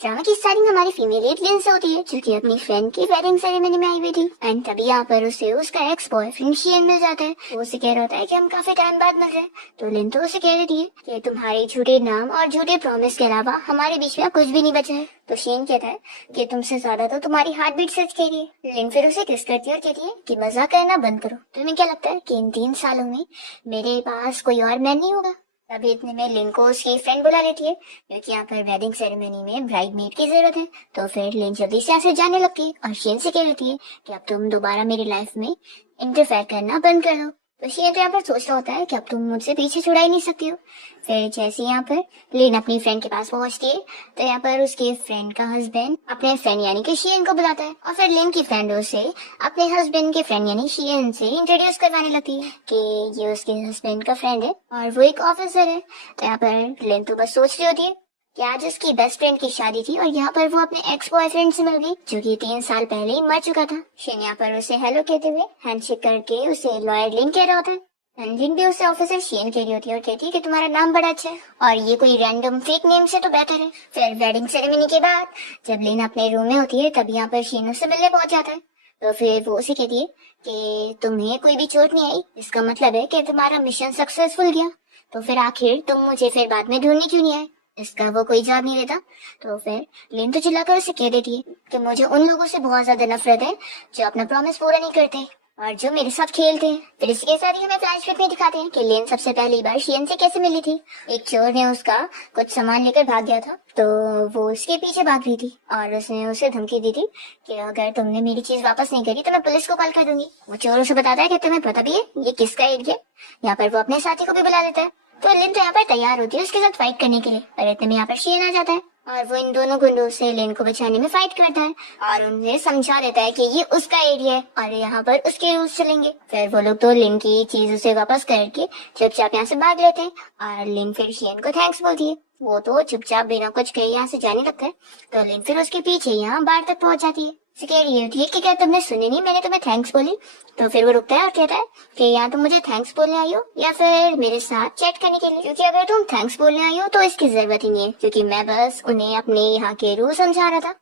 Drama की starting हमारी female lead लिन से होती है, जो कि अपनी फ्रेंड की वेडिंग सेरेमनी में आई हुई थी। एंड तभी यहाँ पर उसे उसका एक्स बॉयफ्रेंड शियन मिल जाता है। वो उसे कह रहा होता है कि हम काफी टाइम बाद मिल रहे हैं। तो लिन तो उसे कह देती है कि तुम्हारे झूठे नाम और झूठे प्रॉमिस के अलावा हमारे बीच में कुछ भी नहीं बचा है। तो शियन कहता है कि तुमसे ज्यादा तो तुम्हारी हार्ट बीट सच कह रही है। लिन फिर उसे किस करती है और कहती है कि मजाक करना बंद करो। तुम्हें क्या लगता है कि इन 3 सालों में मेरे पास कोई और मैन नहीं होगा? तभी इतने में लिन को उसकी फ्रेंड बुला लेती है, क्योंकि यहाँ पर वेडिंग सेरेमनी में ब्राइड मेड की जरूरत है। तो फिर लिन जल्दी से यहाँ से जाने लगती है और शेन से कह देती है कि अब तुम दोबारा मेरी लाइफ में इंटरफेयर करना बंद कर दो। तो शेन तो यहाँ पर सोच रहा होता है कि अब तुम मुझसे पीछे छुड़ा ही नहीं सकती हो। फिर जैसे यहाँ पर लिन अपनी फ्रेंड के पास पहुंचती है, तो यहाँ पर उसके फ्रेंड का हस्बैंड अपने फ्रेंड यानी कि शियन को बुलाता है और फिर लिन की फ्रेंड उसे अपने हस्बैंड के फ्रेंड यानी शियन से इंट्रोड्यूस करवाने लगती है कि ये उसके हस्बैंड का फ्रेंड है और वो एक ऑफिसर है। तो यहाँ पर लिन तो बस सोच रही होती है कि आज उसकी बेस्ट फ्रेंड की शादी थी और यहाँ पर वो अपने एक्स बॉयफ्रेंड से मिल गई, जो कि 3 साल पहले ही मर चुका था। शिन यहाँ पर उसे हेलो कहते हुए हैंडशेक करके उसे लॉयर लिन कह रहा होता है। लिन भी उससे ऑफिसर शियन कह रही होती है और कहती है कि तुम्हारा नाम बड़ा अच्छा है और ये कोई रैंडम फेक नेम से तो बेहतर है। फिर वेडिंग सेरेमनी के बाद जब लिन अपने रूम में होती है, तब यहाँ पर शियन उससे मिलने पहुंच जाता है। तो फिर वो उसे कहती है कि तुम्हें कोई भी चोट नहीं आई, इसका मतलब है कि तुम्हारा मिशन सक्सेसफुल गया। तो फिर आखिर तुम मुझे फिर बाद में ढूंढने क्यों नहीं आए? इसका वो कोई जवाब नहीं देता। तो फिर लिन तो चिल्लाकर उसे कह देती है कि मुझे उन लोगों से बहुत ज्यादा नफरत है जो अपना प्रॉमिस पूरा नहीं करते और जो मेरे साथ खेलते हैं। फिर इसके साथ ही हमें फ्लैशबैक में दिखाते हैं कि लिन सबसे पहली बार शियन से कैसे मिली थी। एक चोर ने उसका कुछ सामान लेकर भाग गया था, तो वो उसके पीछे भाग रही थी और उसने उसे धमकी दी थी कि अगर तुमने मेरी चीज वापस नहीं करी तो मैं पुलिस को कॉल कर दूंगी। वो चोर उसे बताता है कि तुम्हें पता भी है ये किसका एरिया है। यहाँ पर वो अपने साथी को भी बुला लेता है। तो लिन तो यहाँ पर तैयार होती है उसके साथ फाइट करने के लिए, पर इतने में यहाँ पर शियन आ जाता है और वो इन दोनों गुंडों से लिन को बचाने में फाइट करता है और उन्हें समझा देता है कि ये उसका एरिया है और यहाँ पर उसके रूल्स चलेंगे। फिर वो लोग तो लिन की चीज उसे वापस करके चुपचाप यहाँ से भाग लेते हैं और लिन फिर शियन को थैंक्स बोलती है। वो तो चुपचाप बिना कुछ कहे यहाँ से जाने लगता है। तो लिन फिर उसके पीछे यहाँ बार तक पहुंच जाती है। उसे कह रही होती है कि क्या तुमने सुनी नहीं, मैंने तुम्हें थैंक्स बोली। तो फिर वो रुकता है और कहता है कि या तुम मुझे थैंक्स बोलने आई हो या फिर मेरे साथ चैट करने के लिए, क्योंकि अगर तुम थैंक्स बोलने आई हो तो इसकी जरूरत ही नहीं है, क्योंकि मैं बस उन्हें अपने यहाँ के रूल समझा रहा था।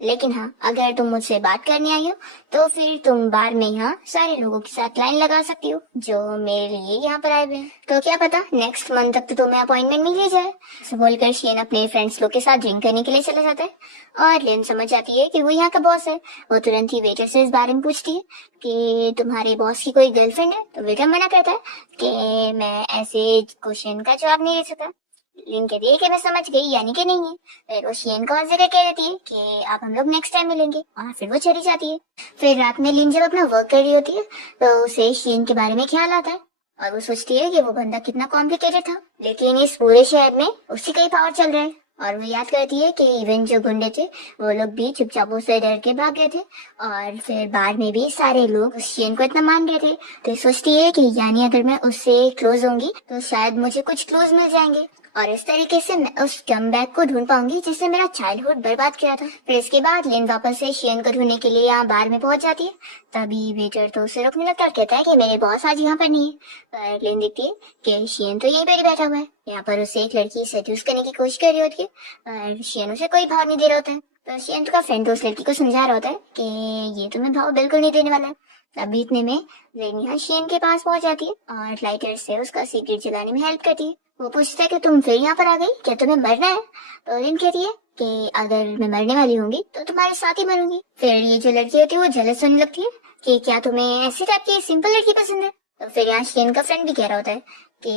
लेकिन हाँ, अगर तुम मुझसे बात करने आई हो तो फिर तुम बार में यहाँ सारे लोगों के साथ लाइन लगा सकती हो जो मेरे लिए यहाँ पर आए हुए हैं। तो क्या पता नेक्स्ट मंथ तक तो तुम्हें अपॉइंटमेंट मिल ही जाए। ऐसे बोलकर शियन अपने फ्रेंड्स लोग के साथ ड्रिंक करने के लिए चला जाता है और लिन समझ जाती है कि वो यहाँ का बॉस है। वो तुरंत ही वेटर से इस बारे में पूछती है कि तुम्हारे बॉस की कोई गर्लफ्रेंड है। तो वेटर मना करता है कि मैं ऐसे क्वेश्चन का जवाब नहीं दे सकता। लिन कहती है कि मैं समझ गई, यानी कि नहीं है। फिर वो शियन को हंस कर कह देती है कि आप हम लोग नेक्स्ट टाइम मिलेंगे और फिर वो चली जाती है। फिर रात में लिन जब अपना वर्क कर रही होती है तो उसे शियन के बारे में ख्याल आता है और वो सोचती है कि वो बंदा कितना कॉम्प्लिकेटेड था, लेकिन इस पूरे शहर में उससे कई पावर चल रहा है। और वो याद करती है कि इवन जो गुंडे थे वो लोग भी चुपचाप उससे डर के भाग गए थे और फिर बाद में भी सारे लोग उस शियन को इतना मान गए थे। तो सोचती है कि यानी अगर मैं उससे क्लोज होंगी तो शायद मुझे कुछ क्लूज मिल जाएंगे और इस तरीके से मैं उस कमबैक को ढूंढ पाऊंगी जिसने मेरा चाइल्डहुड बर्बाद किया था। फिर इसके बाद लिन वापस से शियन को ढूंढने के लिए यहाँ बार में पहुंच जाती है। तभी वेटर तो उसे रोकने लगता है और कहता है कि मेरे बॉस आज यहाँ पर नहीं है। पर लिन देखती है कि शियन तो यहीं पर ही बैठा हुआ है। यहाँ पर उसे एक लड़की सेड्यूस करने की कोशिश कर रही होती है पर शियन उसे कोई भाव नहीं दे रहा होता है। तो शियन का फ्रेंड उस लड़की को समझा रहा होता है कि ये तुम्हें भाव बिल्कुल नहीं देने वाला है। तभी इतने में लिन यहाँ शियन के पास पहुंच जाती है और लाइटर से उसका सिगरेट जलाने में हेल्प करती है। वो पूछता है कि तुम फिर यहाँ पर आ गई, क्या तुम्हें मरना है? तो लिन कहती है कि अगर मैं मरने वाली होंगी तो तुम्हारे साथ ही मरूंगी। फिर ये जो लड़की होती है वो जलस होने लगती है कि क्या तुम्हें ऐसी टाइप की सिंपल लड़की पसंद है। तो फिर यहाँ शियन का फ्रेंड भी कह रहा होता है कि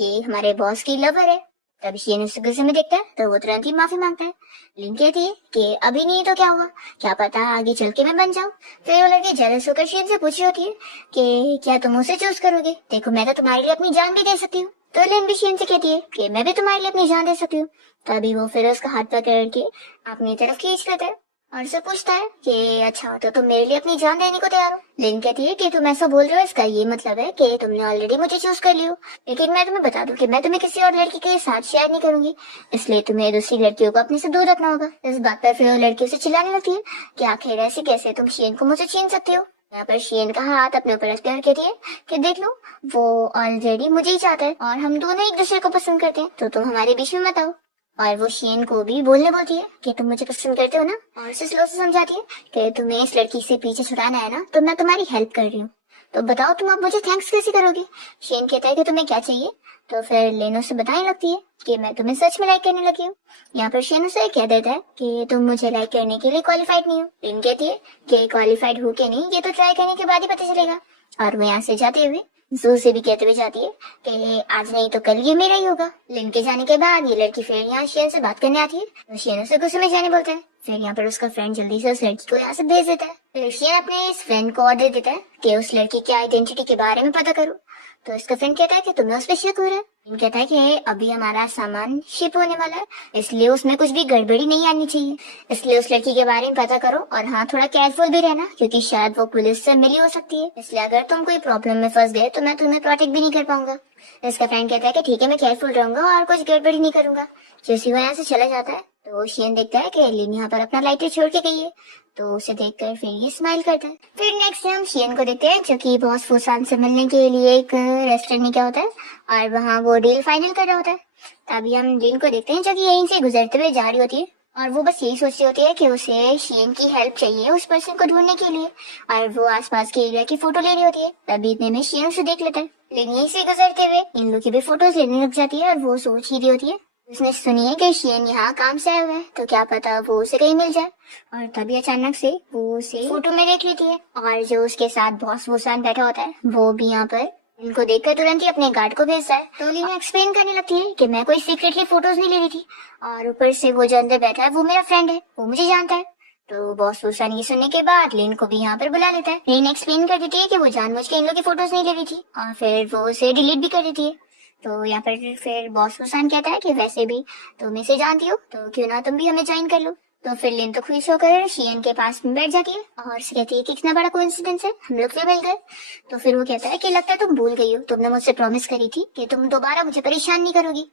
ये हमारे बॉस की लवर है। तब शियन उसे गुस्से में देखता है तो वो तुरंत ही माफी मांगता है। लिन कहती है कि अभी नहीं तो क्या हुआ, क्या पता आगे चल के मैं बन जाऊं। फिर वो लड़की जेलस होकर शियन से पूछ रही होती है कि क्या तुम उसे चूज करोगे, देखो मैं तो तुम्हारे लिए अपनी जान भी दे सकती हूँ। तो लिन भी शियन से कहती है कि मैं भी तुम्हारे लिए अपनी जान दे सकती हूँ। तभी वो फिर उसका हाथ पकड़ के अपनी तरफ खींच लेता है और उसे पूछता है कि अच्छा तो तुम मेरे लिए अपनी जान देने को तैयार हो। लिन कहती है कि तुम ऐसा बोल रहे हो इसका ये मतलब है कि तुमने ऑलरेडी मुझे चूज कर लियो, लेकिन मैं तुम्हें बता दूं कि मैं तुम्हें किसी और लड़की के साथ शेयर नहीं करूंगी, इसलिए तुम्हें दूसरी लड़कियों को अपने से दूर रखना होगा। इस बात पर फिर वो लड़की उसे चिल्लाने लगती है कि आखिर ऐसे कैसे तुम शियन को मुझे छीन सकती हो। यहाँ पर शियन का हाथ अपने ऊपर रखते हुए कहती है कि देख लो वो ऑलरेडी मुझे ही चाहता है और हम दोनों एक दूसरे को पसंद करते हैं, तो तुम हमारे बीच में मत आओ। और वो शियन को भी बोलने बोलती है कि तुम मुझे पसंद करते हो ना, और उसे स्लो से समझाती है कि तुम्हें इस लड़की से पीछे छुड़ाना है ना, तो मैं तुम्हारी हेल्प कर रही हूँ, तो बताओ तुम अब मुझे थैंक्स कैसे करोगे। शियन कहता है कि तुम्हें क्या चाहिए, तो फिर लेन उसे बताने लगती है कि मैं तुम्हें सच में लाइक करने लगी हूँ। यहाँ पर शियन उसे कह देता है कि तुम मुझे लाइक करने के लिए क्वालिफाइड नहीं हो। लेन कहती है कि क्वालिफाइड हो के नहीं, ये तो ट्राई करने के बाद ही पता चलेगा। और वो यहाँ से जाते हुए जू से भी कहते हुए जाती है कि आज नहीं तो कल ये मेरा ही होगा। लिन के जाने के बाद ये लड़की फिर यहाँ शियन से बात करने आती है, तो शियन उसे गुस्से में जाने बोलता है। फिर यहाँ पर उसका फ्रेंड जल्दी से उस लड़की को यहाँ से भेज देता है। फिर शियन अपने इस फ्रेंड को ऑर्डर देता है कि उस लड़की की आइडेंटिटी के बारे में पता करो। तो इसका फ्रेंड कहता है कि तुम्हें उस पर शक हो रहा है। लिन कहता है कि अभी हमारा सामान शिप होने वाला है, इसलिए उसमें कुछ भी गड़बड़ी नहीं आनी चाहिए, इसलिए उस लड़की के बारे में पता करो। और हाँ, थोड़ा केयरफुल भी रहना, क्योंकि शायद वो पुलिस से मिली हो सकती है, इसलिए अगर तुम कोई प्रॉब्लम में फंस गए तो मैं तुम्हें प्रोटेक्ट भी नहीं कर पाऊंगा। इसका फ्रेंड कहता है कि ठीक है, मैं केयरफुल रहूंगा और कुछ गड़बड़ी नहीं करूंगा। जैसे वो यहाँ से चला जाता है तो शियन देखता है कि लिन यहाँ पर अपना लाइटर छोड़ के गई है, तो उसे देखकर फिर ये स्माइल करता है। फिर नेक्स्ट हम शियन को देखते हैं जो कि बॉस फूसान से मिलने के लिए एक रेस्टोरेंट में क्या होता है और वहाँ वो डील फाइनल कर रहा होता है। तभी हम लिन को देखते हैं जो कि यहीं से गुजरते हुए जा रही होती है, और वो बस यही सोच रही होती है कि उसे शियन की हेल्प चाहिए उस पर्सन को ढूंढने के लिए, और वो आसपास के एरिया की फोटो ले रही होती है। तभी इतने में शियन उसे देख लेता है। लेकिन यहीं से गुजरते हुए इन लोग की भी फोटोज लेने लग जाती है, और वो सोच ही रही होती है, उसने सुनी है कि शियन यहाँ काम से आया हुआ है, तो क्या पता वो उसे कहीं मिल जाए। और तभी अचानक से वो उसे फोटो में देख लेती है, और जो उसके साथ बॉस वूसान बैठा होता है वो भी यहाँ पर इनको देखकर तुरंत ही अपने गार्ड को भेजता है। तो लीना एक्सप्लेन करने लगती है कि मैं कोई सीक्रेटली फोटोज नहीं ले रही थी, और ऊपर से वो जो अंदर बैठा है वो मेरा फ्रेंड है, वो मुझे जानता है। तो बॉस वूसान ये सुनने के बाद लिन को भी यहाँ पर बुला लेता है। लिन एक्सप्लेन कर देती है कि वो जानबूझ के इन लोग की फोटोज नहीं ले रही थी, और फिर वो उसे डिलीट भी कर देती है। तो यहाँ पर फिर बॉस वूसान कहता है कि वैसे भी तुम इसे जानती हो, तो क्यों ना तुम भी हमें ज्वाइन कर लो। तो फिर लिन तो खुश होकर शियन के पास में बैठ जाती है और उसे कहती है कि कितना बड़ा कोइंसिडेंस है, हम लोग फिर मिल गए। तो फिर वो कहता है कि लगता है तुम भूल गई हो, तुमने मुझसे प्रॉमिस करी थी कि तुम दोबारा मुझे परेशान नहीं करोगी।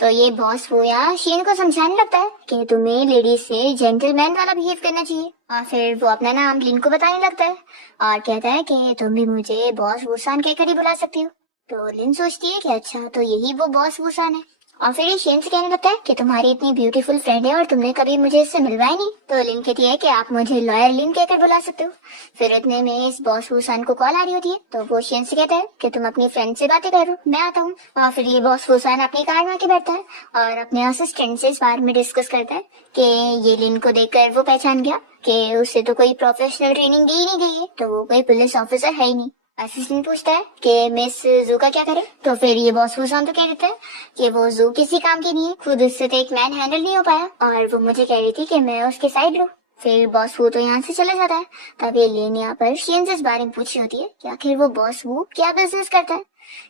तो ये बॉस वो यहाँ शियन को समझाने लगता है कि तुम्हें लेडीज से जेंटलमैन वाला बिहेव करना चाहिए, और फिर वो अपना नाम लिन को बताने लगता है और कहता है कि तुम भी मुझे बॉस वूसान कहकर ही बुला सकती हो। तो लिन सोचती है कि अच्छा, तो यही वो बॉस वूसान है। और फिर ये शियन से कहने लगता है कि तुम्हारी इतनी ब्यूटीफुल फ्रेंड है और तुमने कभी मुझे इससे मिलवाया नहीं। तो लिन कहती है कि आप मुझे लॉयर लिन कहकर बुला सकते हो। फिर इतने में इस बॉस वूसान को कॉल आ रही होती है, तो वो शियन से कहता है कि तुम अपनी फ्रेंड से बातें करो, मैं आता हूँ। और फिर ये बॉस वूसान अपनी कार में आके बैठता है और अपने असिस्टेंट से इस बारे में डिस्कस करता है कि ये लिन को देखकर वो पहचान गया कि उससे तो कोई प्रोफेशनल ट्रेनिंग दी ही नहीं गई है, तो वो कोई पुलिस ऑफिसर है ही नहीं। असिस्टेंट पूछता है कि मिस जू का क्या करे, तो फिर ये बॉस वूसान तो कह देता है कि वो जू किसी काम की नहीं है, खुद उससे तो एक मैन हैंडल नहीं हो पाया, और वो मुझे कह रही थी कि मैं उसके साइड लूं। फिर बॉस वो तो यहाँ से चला जाता है। तब ये लेन यहाँ पर शियन से इस बारे में पूछ रही होती है कि आखिर वो बॉस वो क्या बिजनेस करता है।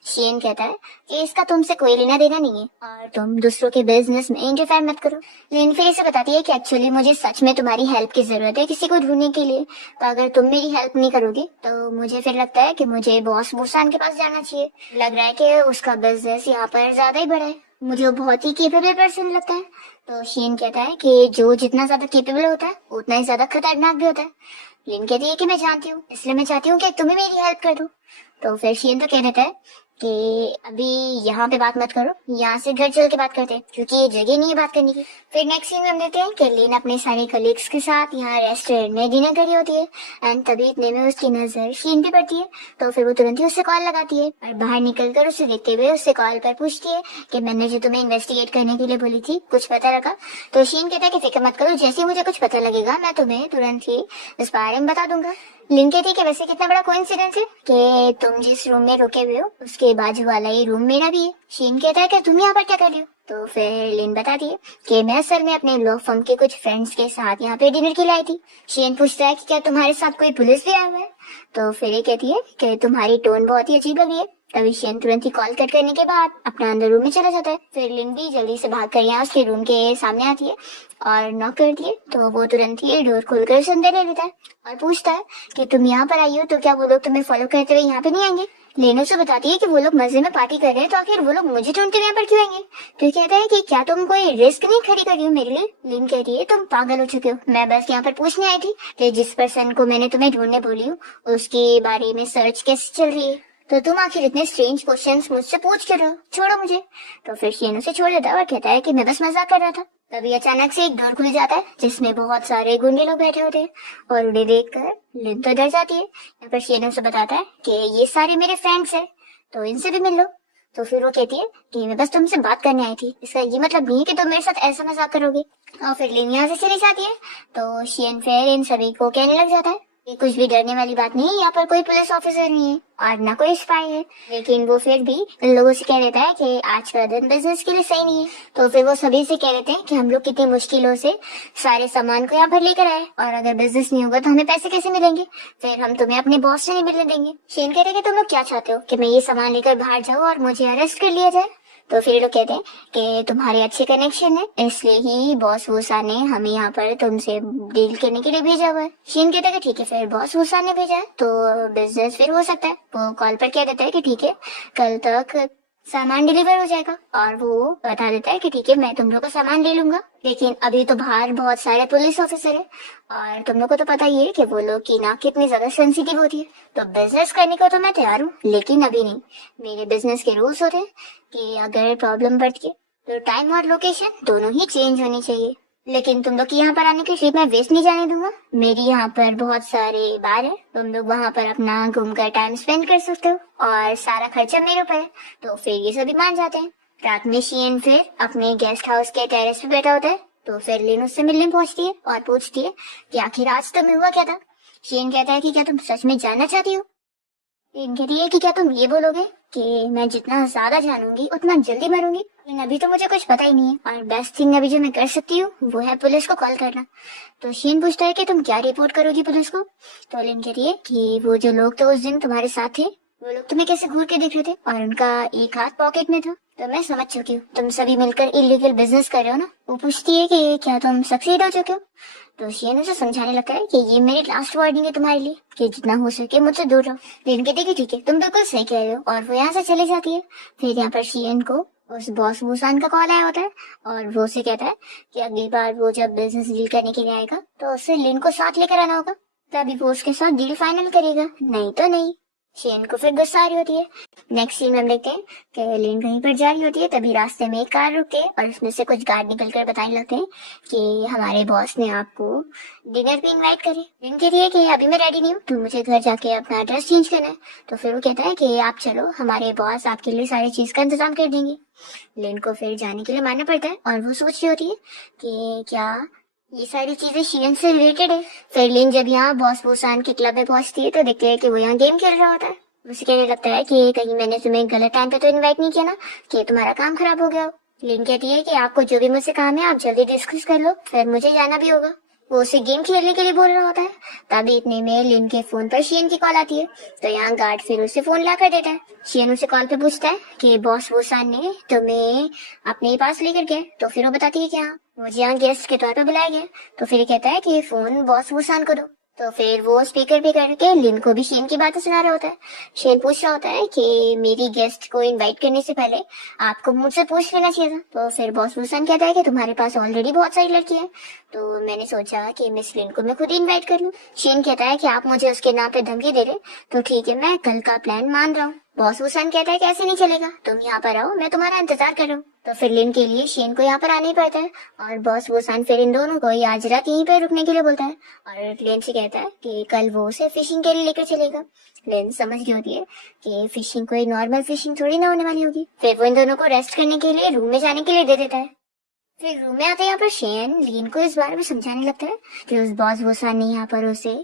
शियन कहता है कि इसका तुमसे कोई लेना देना नहीं है और तुम दूसरों के बिजनेस में इंटरफेयर मत करो। लेन फिर इसे बताती है कि एक्चुअली मुझे सच में तुम्हारी हेल्प की जरूरत है किसी को ढूंढने के लिए, तो अगर तुम मेरी हेल्प नहीं करोगे तो मुझे फिर लगता है कि मुझे बॉस वूसान के पास जाना चाहिए। लग रहा है कि उसका बिजनेस यहाँ पर ज्यादा ही बड़ा है, मुझे वो बहुत ही केपेबल पर्सन लगता है। तो शियन कहता है कि जो जितना ज्यादा केपेबल होता है उतना ही ज्यादा खतरनाक भी होता है। लिन कहती है कि मैं जानती हूँ, इसलिए मैं चाहती हूँ कि तुम्हें मेरी हेल्प कर दो। तो फिर शियन तो कह देता है कि अभी यहाँ पे बात मत करो, यहाँ से घर चल के बात करते हैं, क्योंकि ये जगह नहीं है बात करने की। फिर नेक्स्ट सीन में हम देखते हैं कि लिन अपने सारे कलीग्स के साथ यहाँ रेस्टोरेंट में डिनर कर रही होती है, एंड तभी इतने में उसकी नजर शियन पे पड़ती है। तो फिर वो तुरंत ही उससे कॉल लगाती है और बाहर निकल कर उसे देखते हुए उससे कॉल पर पूछती है कि मैंने जो तुम्हें इन्वेस्टिगेट करने के लिए बोली थी कुछ पता लगा। तो शियन कहता है कि फिक्र मत करो, जैसे ही मुझे कुछ पता लगेगा मैं तुम्हें तुरंत ही इस बारे में बता दूंगा। लिन कहती है कि वैसे कितना बड़ा कोइंसिडेंस है कि तुम जिस रूम में रुके हुए हो उसके बाजू वाला ही रूम मेरा भी है। शियन कहता है कि तुम यहाँ पर क्या कर रही हो। तो फिर लिन बताती है कि मैं असल में अपने लॉ फर्म के कुछ फ्रेंड्स के साथ यहाँ पे डिनर के लिए आई थी। शियन पूछता है कि क्या तुम्हारे साथ कोई पुलिस भी आया हुआ है। तो फिर ये कहती है कि तुम्हारी टोन बहुत ही अजीब लगी है। तभी शियन तुरंत ही कॉल कट करने के बाद अपना अंदर रूम में चला जाता है। फिर लिन भी जल्दी से भाग कर यहाँ उसके रूम के सामने आती है और नॉक करती है, तो वो तुरंत ही डोर खोलकर उसे अंदर ले लेता है और पूछता है कि तुम यहाँ पर आई हो तो क्या वो लोग तुम्हें फॉलो करते हुए यहाँ पे नहीं आएंगे। लेनो से बताती है कि वो लोग मजे में पार्टी कर रहे हैं, तो आखिर वो लोग मुझे ढूंढते हुए यहाँ पर क्यों आएंगे। तो कहता है कि क्या तुम कोई रिस्क नहीं खड़ी कर रही हो मेरे लिए। लिन कहती है तुम पागल हो चुके हो, मैं बस यहाँ पर पूछने आई थी कि जिस पर्सन को मैंने तुम्हें ढूंढने बोली हूँ उसके बारे में सर्च कैसे चल रही है। तो तुम आखिर इतने स्ट्रेंज क्वेश्चंस मुझसे पूछ क्यों रहे हो, छोड़ो मुझे। तो फिर शियन उसे छोड़ देता है और कहता है कि मैं बस मजाक कर रहा था। तभी अचानक से एक डोर खुल जाता है जिसमें बहुत सारे गुंडे लोग बैठे होते हैं और उन्हें देखकर लिन तो डर जाती है। यहाँ पर शियन उसे बताता है कि ये सारे मेरे फ्रेंड्स हैं, तो इनसे भी मिल लो। तो फिर वो कहती है कि मैं बस तुमसे बात करने आई थी, इसका ये मतलब नहीं है कि तुम मेरे साथ ऐसा मजाक करोगे। और फिर लिन यहाँ से चली जाती है। तो शियन फिर इन सभी को कहने लग जाता है ये कुछ भी डरने वाली बात नहीं है, यहाँ पर कोई पुलिस ऑफिसर नहीं है और ना कोई स्पाई है। लेकिन वो फिर भी इन लोगों से कह देता है कि आज का दिन बिजनेस के लिए सही नहीं है। तो फिर वो सभी से कह देते हैं कि हम लोग कितनी मुश्किलों से सारे सामान को यहाँ पर लेकर आए और अगर बिजनेस नहीं होगा तो हमें पैसे कैसे मिलेंगे, फिर हम तुम्हें अपने बॉस से नहीं मिलने देंगे। शेन कहते हैं कि तुम लोग क्या चाहते हो कि मैं ये सामान लेकर बाहर जाऊँ और मुझे अरेस्ट कर लिया जाए। तो फिर लोग कहते हैं कि तुम्हारे अच्छे कनेक्शन है इसलिए ही बॉस वूसा ने हमें यहाँ पर तुमसे डील करने के लिए भेजा हुआ है। शीन कहता है कि ठीक है, फिर बॉस वूसा ने भेजा है तो बिजनेस फिर हो सकता है। वो कॉल पर कह देता है कि ठीक है, कल तक सामान डिलीवर हो जाएगा और वो बता देता है कि ठीक है मैं तुम लोग का सामान ले लूंगा, लेकिन अभी तो बाहर बहुत सारे पुलिस ऑफिसर है और तुम लोग को तो पता ही है कि वो लोग की नाक कितनी ज्यादा सेंसिटिव होती है। तो बिजनेस करने को तो मैं तैयार हूँ लेकिन अभी नहीं। मेरे बिजनेस के रूल्स होते हैं कि अगर प्रॉब्लम बढ़ती है तो टाइम और लोकेशन दोनों ही चेंज होनी चाहिए, लेकिन तुम लोग की यहाँ पर आने की ट्रिप मैं वेस्ट नहीं जाने दूंगा। मेरी यहाँ पर बहुत सारे बार है, तुम लोग वहाँ पर अपना घूमकर टाइम स्पेंड कर सकते हो और सारा खर्चा मेरे ऊपर है। तो फिर ये सभी मान जाते हैं। रात में शियन फिर अपने गेस्ट हाउस के टेरेस पे बैठा होता है। तो फिर लिन उससे मिलने पहुंचती है और पूछती है कि आखिर आज तुम्हें हुआ क्या था। शियन कहता है कि क्या तुम सच में जानना चाहती हो। लिन कहती है कि क्या तुम ये बोलोगे कि मैं जितना ज्यादा जानूंगी उतना जल्दी मरूंगी, लेकिन अभी तो मुझे कुछ पता ही नहीं है और बेस्ट थिंग अभी जो मैं कर सकती हूँ वो है पुलिस को कॉल करना। तो शीन पूछता है कि तुम क्या रिपोर्ट करोगी पुलिस को। तो लिन कहती है कि वो जो लोग तो उस दिन तुम्हारे साथ थे वो लोग तुम्हें कैसे घूर के देख रहे थे और उनका एक हाथ पॉकेट में था, तो मैं समझ चुकी हूँ तुम सभी मिलकर इलीगल बिजनेस कर रहे हो ना। वो पूछती है कि क्या तुम सक्सीड हो चुके हो। तो शियन उसे समझाने लगता है कि ये मेरी लास्ट वार्निंग है तुम्हारे लिए कि जितना हो सके मुझसे दूर रहो। लिन कहती है ठीक है तुम बिल्कुल सही कह रहे हो और वो यहाँ से चली जाती है। फिर यहाँ पर शियन को उस बॉस वूसान का कॉल आया होता है और वो उसे कहता है कि अगली बार वो जब बिजनेस डील करने के लिए आएगा तो उससे लिन को साथ लेकर आना होगा, तभी वो उसके साथ डील फाइनल करेगा, नहीं तो नहीं। शेन को फिर गुस्सा आ रही होती है। नेक्स्ट सीन में हम देखते हैं कि लिन कहीं पर जा रही होती है, तभी रास्ते में एक कार रुकती है और उसमें से कुछ गार्ड निकलकर बताने लगते हैं कि हमारे बॉस ने आपको डिनर पे इनवाइट करे। लिन कहती है कि अभी मैं रेडी नहीं हूँ, तो मुझे घर जाके अपना एड्रेस चेंज करना है। तो फिर वो कहता है कि आप चलो, हमारे बॉस आपके लिए सारी चीज का इंतजाम कर देंगे। लिन को फिर जाने के लिए मानना पड़ता है और वो सोच रही होती है कि क्या ये सारी चीजें शियन से रिलेटेड है। फिर लिन जब यहाँ बॉस वूसान के क्लब में पहुंचती है तो देखते हैं कि वो यहाँ गेम खेल रहा होता है। उसे कहने लगता है कि कहीं मैंने तुम्हें गलत टाइम पे तो इनवाइट नहीं किया ना कि तुम्हारा काम खराब हो गया हो। लिन कहती है कि आपको जो भी मुझसे काम है आप जल्दी डिस्कस कर लो, फिर मुझे जाना भी होगा। वो उसे गेम खेलने के लिए बोल रहा होता है। तभी इतने में लिन के फोन पर शियन की कॉल आती है, तो यहाँ गार्ड फिर उसे फोन ला कर देता है। शियन उसे कॉल पे पूछता है कि बॉस वूसान ने तुम्हें अपने पास लेकर गया। तो फिर वो बताती है कि हाँ, मुझे यहाँ गेस्ट के तौर पे बुलाया गया। तो फिर कहता है कि फोन बॉस वूसान को दो। तो फिर वो स्पीकर पे करके लिन को भी शेन की बातें सुना रहा होता है। शेन पूछ रहा होता है कि मेरी गेस्ट को इनवाइट करने से पहले आपको मुझसे पूछ लेना चाहिए था। तो फिर बॉस वूसान कहता है कि तुम्हारे पास ऑलरेडी बहुत सारी लड़की है, तो मैंने सोचा कि मिस लिन को मैं खुद ही इन्वाइट कर लूं। शेन कहता है कि आप मुझे उसके नाम पे धमकी दे रहे, तो ठीक है मैं कल का प्लान मान रहा हूँ। बॉस वूसान कहता है कि ऐसे नहीं चलेगा, तुम यहाँ पर आओ, मैं तुम्हारा इंतजार कर रहा हूँ। तो फिर लिन के लिए शेन को यहाँ पर आना ही पड़ता है और बॉस वूसान फिर इन दोनों को आज रात यहीं पर रुकने के लिए बोलता है और लिन से कहता है कि कल वो उसे फिशिंग के लिए लेकर चलेगा। लिन समझ रही होती है कि फिशिंग कोई नॉर्मल फिशिंग थोड़ी ना होने वाली होगी। फिर वो इन दोनों को रेस्ट करने के लिए रूम में जाने के लिए दे देता है। फिर रूम में आते यहाँ पर शेन लिन को इस बारे में समझाने लगता है कि उस बॉस वूसान ने यहाँ पर उसे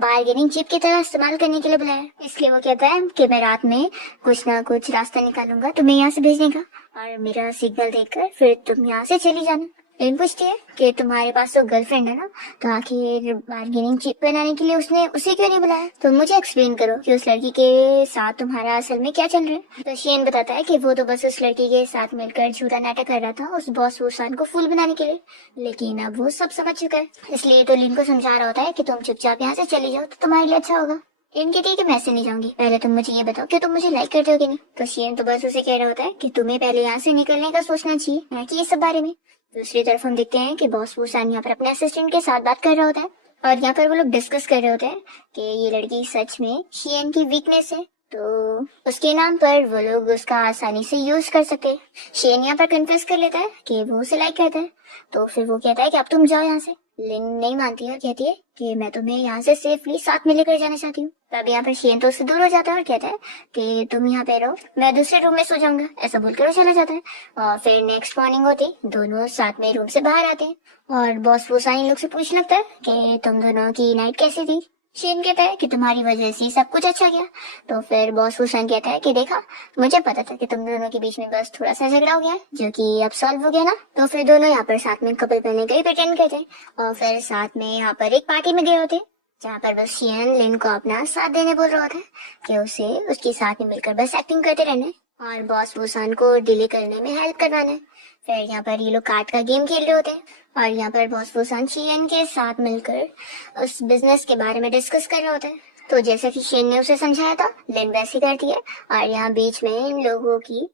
बार्गेनिंग चिप की तरह इस्तेमाल करने के लिए बुलाया, इसलिए वो कहता है कि मैं रात में कुछ ना कुछ रास्ता निकालूंगा तुम्हें यहाँ से भेजने का और मेरा सिग्नल देखकर फिर तुम यहाँ से चली जाना। लिन पूछती है कि तुम्हारे पास तो गर्लफ्रेंड है ना, तो आखिर बार्गेनिंग चिप बनाने के लिए उसने उसे क्यों नहीं बुलाया। तो मुझे एक्सप्लेन करो कि उस लड़की के साथ तुम्हारा असल में क्या चल रहा है। तो शेन बताता है कि वो तो बस उस लड़की के साथ मिलकर झूठा नाटक कर रहा था उस बॉस वूसान को फूल बनाने के लिए, लेकिन अब वो सब समझ चुका है, इसलिए तो लिन को समझा रहा होता है कि तुम चुपचाप यहाँ से चली जाओ तो तुम्हारे लिए अच्छा होगा। लिन कहती है कि मैं ऐसे नहीं जाऊंगी, पहले तुम मुझे ये बताओ कि तुम मुझे लाइक करते हो कि नहीं। तो शेन तो बस उसे कह रहा होता है कि तुम्हें पहले यहाँ से निकलने का सोचना चाहिए, ना कि ये सब बारे में। दूसरी तरफ हम देखते हैं कि बॉस वूसान यहाँ पर अपने असिस्टेंट के साथ बात कर रहा होता है और यहाँ पर वो लोग डिस्कस कर रहे होते हैं कि ये लड़की सच में शियन की वीकनेस है तो उसके नाम पर वो लोग उसका आसानी से यूज कर सके। शेन यहाँ पर कन्फेस कर लेता है कि वो उसे लाइक करता है। तो फिर वो कहता है कि अब तुम जाओ यहाँ से। लिन नहीं मानती है और कहती है कि मैं तुम्हें यहाँ से सेफली साथ में लेकर जाना चाहती हूँ। तब यहाँ पर शेन तो उससे दूर हो जाता है और कहता है कि तुम यहाँ पे रहो, मैं दूसरे रूम में सो जाऊंगा। ऐसा बोलकर वो चला जाता है। और फिर नेक्स्ट मॉर्निंग होती दोनों साथ में रूम से बाहर आते हैं और बॉस वूसा इन लोग से पूछने लगता है कि तुम दोनों की नाइट कैसी थी। शेन कहता है कि तुम्हारी वजह से ही सब कुछ अच्छा गया। तो फिर बॉस वूसन कहता है कि देखा, मुझे पता था कि तुम दोनों के बीच में बस थोड़ा सा झगड़ा हो गया है, जो कि अब सॉल्व हो गया ना। तो फिर दोनों यहाँ पर साथ में कपल बनने के लिए प्रिटेंड करते हैं और फिर साथ में यहाँ पर एक पार्टी में गए होते, जहाँ पर बस शेन लिन को अपना साथ देने बोल रहा था कि उसे उसके साथ में मिलकर बस एक्टिंग करते रहना है और बॉस वूसन को डिले करने में हेल्प करवाना है। फिर यहाँ पर ये लोग कार्ड का गेम खेल रहे होते हैं और यहाँ पर बॉस वूसन शेन के साथ मिलकर उस बिजनेस के बारे में डिस्कस कर रहे होते हैं। तो जैसे कि शेन ने उसे समझाया था, लिन वैसी करती है और यहाँ बीच में इन लोगों की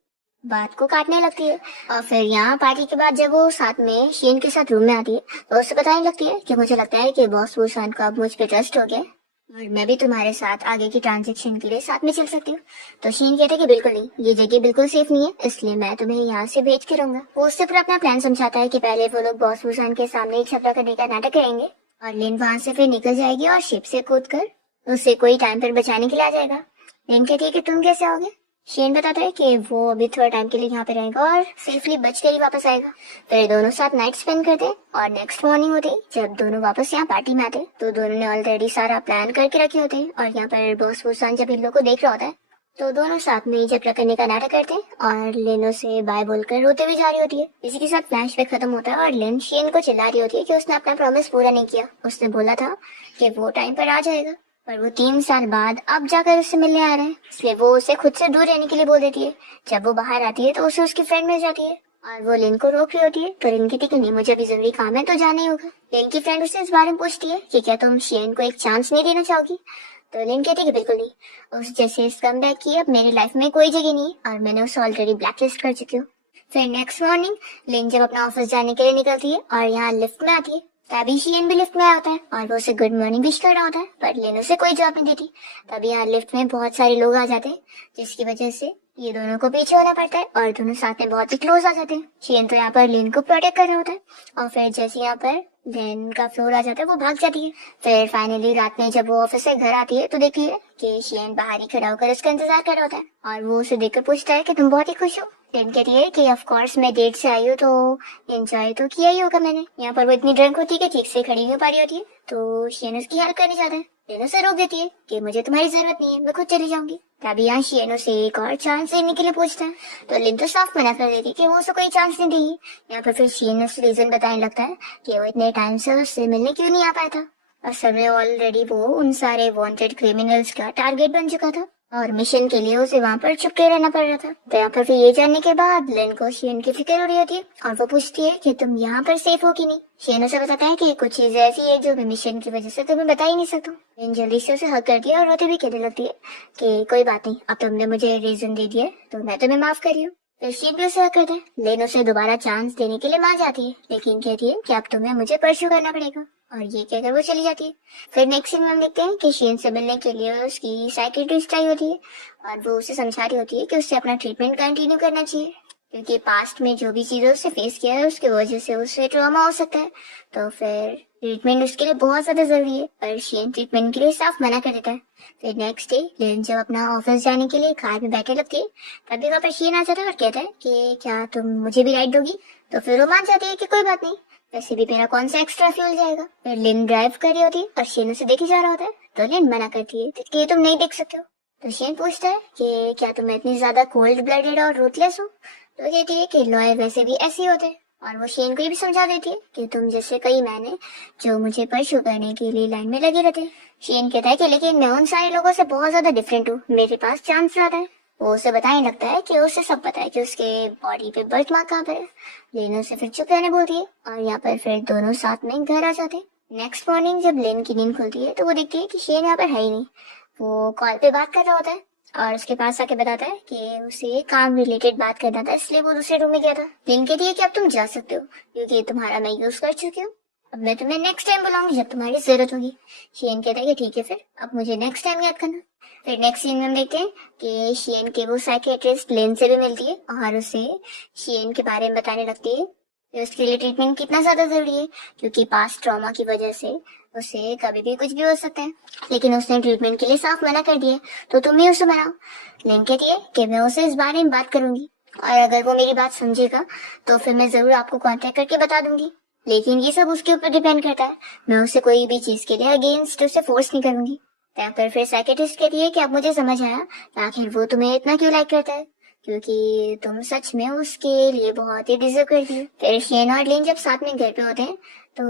बात को काटने लगती है। और फिर यहाँ पार्टी के बाद जब वो साथ में शेन के साथ रूम में आती है तो उसे बताने लगती है कि मुझे लगता है कि बॉस वूसन को अब मुझ पे ट्रस्ट हो गया है और मैं भी तुम्हारे साथ आगे की ट्रांजेक्शन के लिए साथ में चल सकती हूँ। तो शीन कहता है कि बिल्कुल नहीं, ये जगह बिल्कुल सेफ नहीं है, इसलिए मैं तुम्हें यहाँ से भेज के रहूंगा। वो उससे पूरा अपना प्लान समझाता है कि पहले वो लोग बॉस वूसन के सामने एक झगड़ा करने का नाटक करेंगे और लिन वहां से फिर निकल जाएगी और शिप से कूद कर उसे कोई टाइम पर बचाने के लिए आ जाएगा। लिन कहती है कि तुम कैसे आओगे। शेन बताता है कि वो अभी थोड़ा टाइम के लिए यहाँ पे रहेगा और सेफली बच कर ही वापस आएगा। फिर दोनों साथ नाइट स्पेंड करते हैं और नेक्स्ट मॉर्निंग होती है जब दोनों वापस यहाँ पार्टी में आते तो दोनों ने ऑलरेडी सारा प्लान करके रखे होते हैं। और यहाँ पर बॉस वूसन जब इन लोगों को देख रहा होता है तो दोनों साथ में झगड़ा करने का नाटक करते हैं और लेनो से बाय बोलकर रोते हुए जा रही होती है। इसी के साथ फ्लैशबैक खत्म होता है और लिन शेन को चिल्ला रही होती है कि उसने अपना प्रॉमिस पूरा नहीं किया। उसने बोला था कि वो टाइम पर आ जाएगा पर वो 3 साल बाद अब जाकर उससे मिलने आ रहे हैं, इसलिए वो उसे खुद से दूर रहने के लिए बोल देती है। जब वो बाहर आती है तो उसे उसकी फ्रेंड मिल जाती है और वो लिन को रोक रही होती है। तो लिन कहती है कि नहीं, मुझे अभी जरूरी काम है तो जाना ही होगा। लिन की फ्रेंड उसे इस बारे में पूछती है कि क्या तुम शेन को एक चांस नहीं देना चाहोगी। तो लिन कहती है कि बिल्कुल नहीं, उस जैसे कम बैक की अब मेरी लाइफ में कोई जगह नहीं और मैंने उसे ऑलरेडी ब्लैकलिस्ट कर चुकी हूँ। फिर नेक्स्ट मॉर्निंग लिन जब अपना ऑफिस जाने के लिए निकलती है और यहाँ लिफ्ट में आती है तभी शेन भी लिफ्ट में आया होता है और वो उसे गुड मॉर्निंग विश कर रहा होता है पर लेन उसे कोई जवाब नहीं देती। तभी यहाँ लिफ्ट में बहुत सारे लोग आ जाते हैं जिसकी वजह से ये दोनों को पीछे होना पड़ता है और दोनों साथ में बहुत ही क्लोज आ जाते हैं। शेन तो यहाँ पर लेन को प्रोटेक्ट कर रहा होता है और फिर जैसे यहाँ पर लेन का फ्लोर आ जाता है वो भाग जाती है। फिर फाइनली रात में जब वो ऑफिस से घर आती है तो देखती है कि शेन बाहर ही खड़ा होकर उसका इंतजार कर रहा होता है और वो उसे देखकर पूछता है कि तुम बहुत ही खुश हो। लेन कहती है कि ऑफ कोर्स मैं डेट से आई हूँ तो एंजॉय तो किया ही होगा मैंने। यहाँ पर वो इतनी ड्रंक होती है कि ठीक से खड़ी नहीं हो पा रही होती है तो शेन उसकी हेल्प करने जाता है। लेन उसे रोक देती है कि मुझे तुम्हारी जरूरत नहीं है, मैं खुद चली जाऊंगी। तभी यहाँ शेन उसे एक और चांस देने के लिए पूछता है तो लिन तो साफ मना कर देती है कि वो उसे कोई चांस नहीं देगी। यहाँ पर फिर शेन उसे रीजन बताने लगता है कि वो इतने टाइम से उससे मिलने क्यों नहीं आ पाया था। असल में ऑलरेडी वो उन सारे वांटेड क्रिमिनल्स का टारगेट बन चुका था और मिशन के लिए उसे वहाँ पर छुपके रहना पड़ रहा था। तो यहाँ पर फिर ये जानने के बाद लिन को शेन की फिक्र हो रही होती है और वो पूछती है कि तुम यहाँ पर सेफ हो कि नहीं। शेन उसे बताता है कि कुछ चीजें ऐसी है जो मैं मिशन की वजह से तुम्हें बता ही नहीं सकता। लिन जल्दी से उसे हक करती है और रोते भी कहने लगती है कि कोई बात नहीं, अब तुमने मुझे रीजन दे दिया तो मैं तुम्हें माफ कर रही हूँ। फिर शेन भी उसे हक करता है। लिन उसे दोबारा चांस देने के लिए मान जाती है लेकिन कहती है कि अब तुम्हें मुझे परस्यू करना पड़ेगा और ये कहकर वो चली जाती है। फिर नेक्स्ट सीन में हम देखते हैं कि शेन से मिलने के लिए उसकी साइकियाट्रिस्ट आई होती है और वो उसे समझा रही होती है कि उसे अपना ट्रीटमेंट कंटिन्यू करना चाहिए क्योंकि पास्ट में जो भी चीजें उससे फेस किया है उसकी वजह से उसे ट्रॉमा हो सकता है। तो फिर ट्रीटमेंट उसके लिए बहुत ज्यादा जरूरी है पर शेन ट्रीटमेंट के लिए साफ मना कर देता है। फिर नेक्स्ट डे लिन जब अपना ऑफिस जाने के लिए कार में बैठे लगती है तभी वहाँ पर शेन आ जाता है और कहता है कि क्या तुम मुझे भी राइड दोगी। तो फिर वो मान जाती है कि कोई बात नहीं, वैसे भी मेरा कौन सा एक्स्ट्रा फ्यूल जाएगा। फिर लिन ड्राइव कर रही होती है और शेन उसे देखे जा रहा होता है तो लिन मना करती है कि तुम नहीं देख सकते हो। तो शेन पूछता है कि क्या तुम इतनी ज्यादा कोल्ड ब्लडेड और रूथलेस हो। तो कहती है कि लॉयर वैसे भी ऐसे ही होते हैं और वो शेन को ये भी समझा देती है कि तुम जैसे कई मैन हैं जो मुझे परस्यू करने के लिए लाइन में लगे रहते हैं। शेन कहता है कि लेकिन मैं उन सारे लोगों से बहुत ज्यादा डिफरेंट हूँ, मेरे पास चांस ज्यादा है। वो उसे बताने लगता है कि उसे सब पता है कि उसके बॉडी पे बर्थ मार्क कहाँ पे है। लेन उसे फिर चुप रहने बोलती है और यहाँ पर फिर दोनों साथ में घर आ जाते हैं। नेक्स्ट मॉर्निंग जब लेन की नींद खुलती है तो वो देखती है कि शेन यहाँ पर है ही नहीं। वो कॉल पे बात कर रहा होता है और उसके पास आके बताता है कि उसे काम रिलेटेड बात करना था इसलिए वो दूसरे रूम में गया था। लेन कहती है कि अब तुम जा सकते हो क्योंकि तुम्हारा मैं यूज कर चुकी हूँ, अब मैं तुम्हें नेक्स्ट टाइम बुलाऊंगी जब तुम्हारी जरूरत होगी। शेन कहता है कि ठीक है फिर अब मुझे नेक्स्ट टाइम याद करना। फिर नेक्स्ट सीन में हम देखते हैं कि शियन के वो साइकियाट्रिस्ट लिन से भी मिलती है और उसे शियन के बारे में बताने लगती है कि उसके लिए ट्रीटमेंट कितना ज्यादा जरूरी है, क्योंकि पास्ट ट्रॉमा की वजह से उसे कभी भी कुछ भी हो सकता है। लेकिन उसने ट्रीटमेंट के लिए साफ मना कर दिया, तो तुम ही उसे मनाओ। लिन कहती है कि मैं उसे इस बारे में बात करूंगी और अगर वो मेरी बात समझेगा तो फिर मैं जरूर आपको कांटेक्ट करके बता दूंगी। लेकिन ये सब उसके ऊपर डिपेंड करता है, मैं उसे कोई भी चीज के लिए अगेंस्ट उसे फोर्स नहीं करूंगी। यहाँ पर फिर साइकेट्रिस्ट कहती है कि अब मुझे समझ आया आखिर वो तुम्हें इतना क्यों लाइक करता है, क्योंकि तुम सच में उसके लिए बहुत ही डिजर्व करती हो। फिर शेन और लेन जब साथ में घर पे होते हैं तो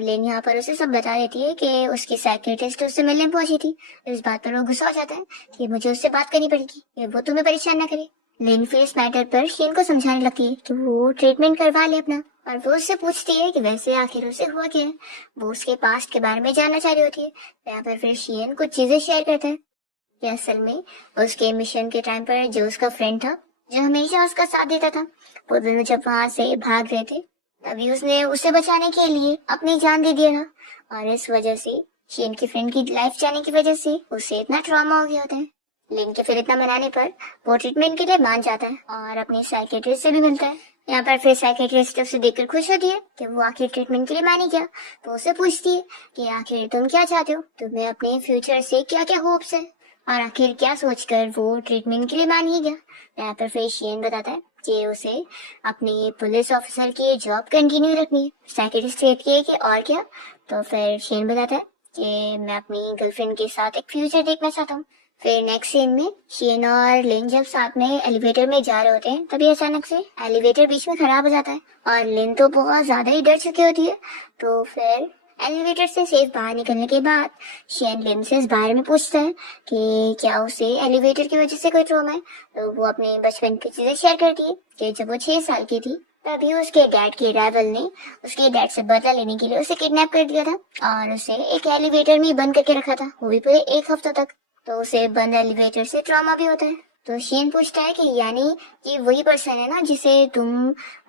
लेन यहाँ पर उसे सब बता देती है कि उसकी साइकेट्रिस्ट उससे मिलने पहुंची थी। इस बात पर वो गुस्सा हो जाता है कि मुझे उससे बात करनी पड़ेगी कि वो तुम्हें परेशान ना करे। लेन फिर इस मैटर पर शेन को समझाने लगती है कि वो ट्रीटमेंट करवा ले अपना, और वो उससे पूछती है कि वैसे आखिर उसे हुआ क्या है। वो उसके पास्ट के बारे में जानना चाह रही होती है। यहाँ पर फिर शेन कुछ चीजें शेयर करता है कि असल में उसके मिशन के टाइम पर जो उसका फ्रेंड था, जो हमेशा उसका साथ देता था, वो दोनों जब वहां से भाग रहे थे तभी उसने उसे बचाने के लिए अपनी जान दे दिया था, और इस वजह से शेन की फ्रेंड की लाइफ जाने की वजह से उसे इतना ट्रॉमा हो गया होता है। लिन के फिर इतना मनाने पर वो ट्रीटमेंट के लिए मान जाता है और अपनी साइकेट्रिस्ट से भी मिलता है। यहाँ पर फिर साइकेट्रिस्ट उसे देखकर खुश होती है कि वो आखिर ट्रीटमेंट के लिए मानी क्या। तो उसे पूछती है कि आखिर तुम क्या चाहते हो, तुम्हें अपने फ्यूचर से क्या क्या होप्स है, और आखिर क्या सोचकर वो ट्रीटमेंट के लिए मान ही गया। यहाँ पर फिर शेन बताता है कि उसे अपनी पुलिस ऑफिसर की जॉब कंटिन्यू रखनी है। साइकेट्रिस्ट कहती है कि और क्या। तो फिर शेन बताता है कि मैं अपनी गर्लफ्रेंड के साथ एक फ्यूचर देखना चाहता हूँ। फिर नेक्स्ट सीन में शेन और लिन जब साथ में एलिवेटर में जा रहे होते हैं तभी अचानक से एलिवेटर बीच में खराब हो जाता है और लिन तो बहुत ज्यादा ही डर चुकी होती है। तो फिर एलिवेटर से सेफ बाहर निकलने के बाद शेन लिन से इस बारे में पूछता है कि क्या उसे एलिवेटर की वजह से कोई ट्रॉमा है। तो वो अपने बचपन की चीजें शेयर करती है कि जब वो 6 साल की थी तभी उसके डैड के राइवल ने उसके डैड से बदला लेने के लिए उसे किडनैप कर दिया था और उसे एक एलिवेटर में बंद करके रखा था, वो भी पूरे 1 हफ्ता तक। तो उसे बंद एलिवेटर से ट्रॉमा भी होता है। तो शेन पूछता है कि यानी ये वही पर्सन है ना जिसे तुम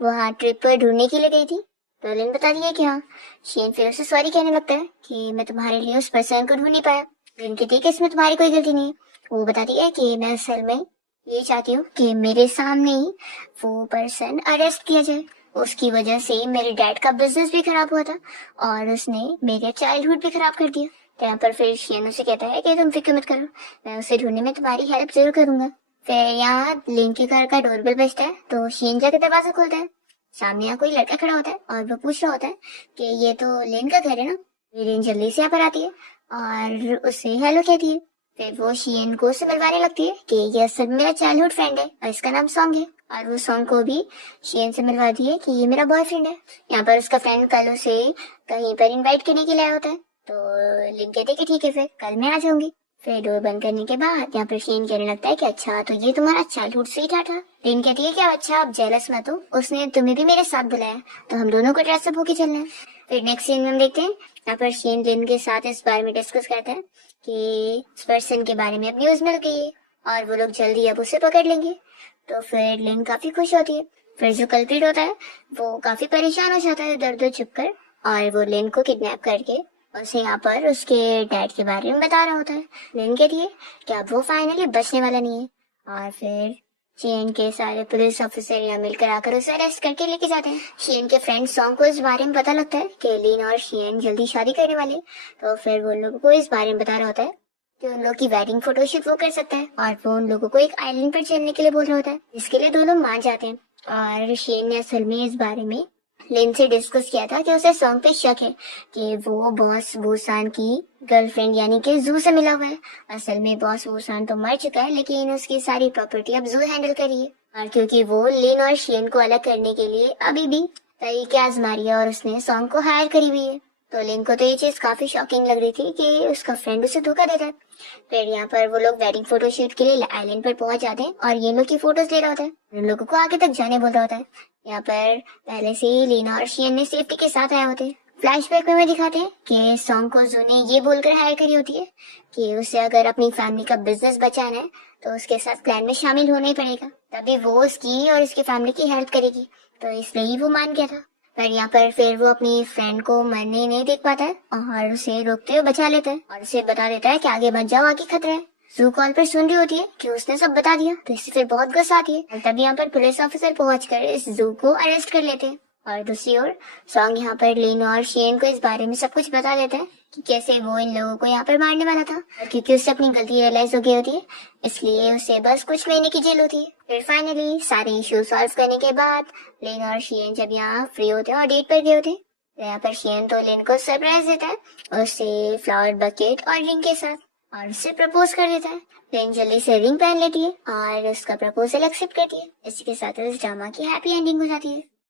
वहाँ ट्रिप पर ढूंढने के लिए गई थी। तो लिन बताती है कि हाँ। शेन फिर उसे सॉरी कहने लगता है कि मैं तुम्हारे लिए उस पर्सन को ढूंढ नहीं पाया। लिन कहती है कि इसमें तुम्हारी कोई गलती नहीं है। वो बताती है कि मैं असल में ये चाहती हूँ कि मेरे सामने ही वो पर्सन अरेस्ट किया जाए। उसकी वजह से मेरे डैड का बिजनेस भी खराब हुआ था और उसने मेरे चाइल्डहुड भी खराब कर दिया। तो यहाँ पर फिर शेन उसे कहता है कि तुम फिक्र मत करो, मैं उसे ढूंढने में तुम्हारी हेल्प जरूर करूंगा। फिर यहाँ लिन के घर का डोरबेल बजता है तो शेन जाकर दरवाजा खोलता है। सामने यहाँ कोई लड़का खड़ा होता है और वो पूछ रहा होता है कि ये तो लिन का घर है ना। लिन जल्दी से यहाँ पर आती है और उसे हेलो कहती है। फिर वो शियन को उससे मिलवाने लगती है कि ये असल में मेरा चाइल्डहुड फ्रेंड है और इसका नाम सॉन्ग है, और वो सॉन्ग को भी शियन से मिलवाती है कि ये मेरा बॉयफ्रेंड है। यहाँ पर उसका फ्रेंड कल उसे कहीं पर इनवाइट करने के लिए आया होता है। तो लिन कहते कि ठीक है फिर कल मैं आ जाऊंगी। फिर डोर बंद करने के बाद यहाँ पर शेन कहने लगता है कि अच्छा तो ये तुम्हारा चाइल्डहुड स्वीटहार्ट था। लिन कहती है कि अच्छा आप जेलस मत हो, उसने तुम्हें भी मेरे साथ बुलाया तो हम दोनों को ड्रेस अप होके चलना है। फिर नेक्स्ट सीन में हम देखते हैं यहाँ पर शेन लिन के साथ इस बारे में डिस्कस करता है कि इस पर्सन के बारे में अब न्यूज मिल गई है और वो लोग जल्दी अब उसे पकड़ लेंगे। तो फिर लिन काफी खुश होती है। फिर जो कल्प्रिट होता है वो काफी परेशान हो जाता है दर्द दर्द छुप कर, और वो लिन को किडनैप करके उसे यहाँ पर उसके डैड के बारे में बता रहा होता है। लिन कहती है कि अब वो फाइनली बचने वाला नहीं है, और फिर शेन के सारे पुलिस ऑफिसर यहाँ मिलकर आकर उसे अरेस्ट करके लेके जाते हैं। शेन के फ्रेंड सॉन्ग को इस बारे में पता लगता है कि लिन और शेन जल्दी शादी करने वाले, तो फिर वो लोगों को इस बारे में बता रहा होता है कि उन लोग की वेडिंग फोटोशूट वो कर सकता है, और वो उन लोगों को एक आइलैंड पर चलने के लिए बोल रहा होता है, जिसके लिए दोनों मान जाते हैं। और शेन ने असल में इस बारे में लिन से डिस्कस किया था कि उसे सॉन्ग पे शक है कि वो बॉस वूसान की गर्लफ्रेंड यानी कि जू से मिला हुआ है। असल में बॉस वूसान तो मर चुका है, लेकिन उसकी सारी प्रॉपर्टी अब जू हैंडल कर रही है, और क्योंकि वो लिन और शेन को अलग करने के लिए अभी भी तरीके आजमा रही है और उसने सॉन्ग को हायर करी हुई है। तो लिन को तो ये चीज काफी शॉकिंग लग रही थी कि उसका फ्रेंड उसे धोखा देता है। फिर यहाँ पर वो लोग वेडिंग फोटोशूट के लिए आइलैंड पर पहुंच जाते हैं और ये लोग की फोटोज ले रहा होता है, उन लोगों को आगे तक जाने बोल रहा होता है। यहाँ पर पहले से ही लीना और शियन ने सेफ्टी के साथ आए होते हैं। फ्लैशबैक में दिखाते हैं कि सॉन्ग को जू ने ये बोलकर हायर करी होती है कि उसे अगर अपनी फैमिली का बिजनेस बचाना है तो उसके साथ प्लान में शामिल होना ही पड़ेगा, तभी वो उसकी और उसकी फैमिली की हेल्प करेगी। तो इसलिए ही वो मान गया था। पर यहाँ पर फिर वो अपनी फ्रेंड को मरने नहीं देख पाता है और उसे रोकते हुए बचा लेता है और उसे बता देता है कि आगे मत जाओ, आगे खतरा है। जू कॉल पर सुन रही होती है कि उसने सब बता दिया, तो इसे फिर बहुत गुस्सा आती है और तब यहाँ पर पुलिस ऑफिसर पहुंचकर इस जू को अरेस्ट कर लेते हैं। और दूसरी ओर सॉन्ग यहाँ पर लिन और शियन को इस बारे में सब कुछ बता देता है कि कैसे वो इन लोगों को यहाँ पर मारने वाला था। और क्योंकि उससे अपनी गलती रियलाइज हो गई होती है, इसलिए उसे बस कुछ महीने की जेल होती है। फिर फाइनली सारे इश्यू सॉल्व करने के बाद लिन और शियन जब यहाँ फ्री होते हैं और डेट पर गए होते हैं, तो यहाँ पर शियन तो लिन को सरप्राइज देता है उसे फ्लावर बकेट और रिंग के साथ, और उससे प्रपोज कर देता है। लिन जल्दी से रिंग पहन लेती है और उसका प्रपोजल एक्सेप्ट करती है। इसी के साथ इस ड्रामा की हैप्पी एंडिंग हो जाती है।